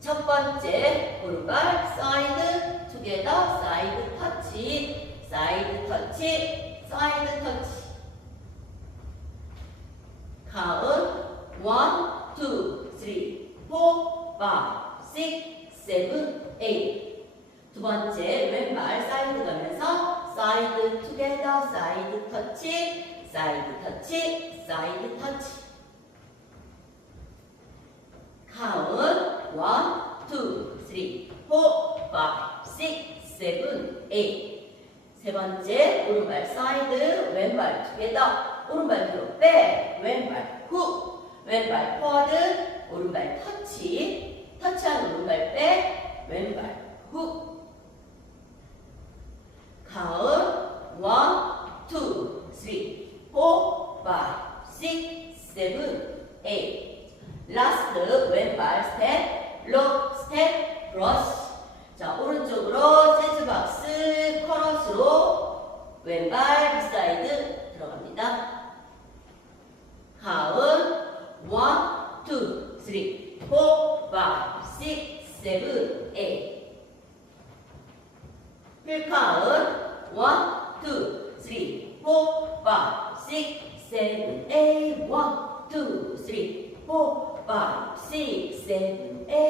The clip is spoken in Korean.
첫 번째 오른발 사이드 투게더 사이드 터치. 사이드 터치 사이드 터치. 카운 원, 투, 쓰리, 포, 파이, 식, 세븐, 에잇. 두 번째 왼발 사이드 가면서 사이드 투게더 사이드 터치 사이드 터치 사이드 터치. 카운 원, 투, 쓰리, 포, 파이, 식, 세븐, 에잇 세 번째 오른발 사이드 왼발 투게더. 오른발 뒤로 백 왼발 훅 왼발 포워드 오른발 터치. 터치한 오른발 백 왼발 훅 가운 원, 투, 쓰리, 포, 파이, 식, 세븐, 에잇 라스트 왼발 스텝, 브러쉬. 자, 오른쪽으로 재즈박스 커러스로 왼발 비사이드 들어갑니다. 가운 1, 2, 3, 4, 5, 6, 7, 8 필카운 1, 2, 3, 4, 5, 6, 7, 8 1, 2, 3, 4, 5, 6, 7, 8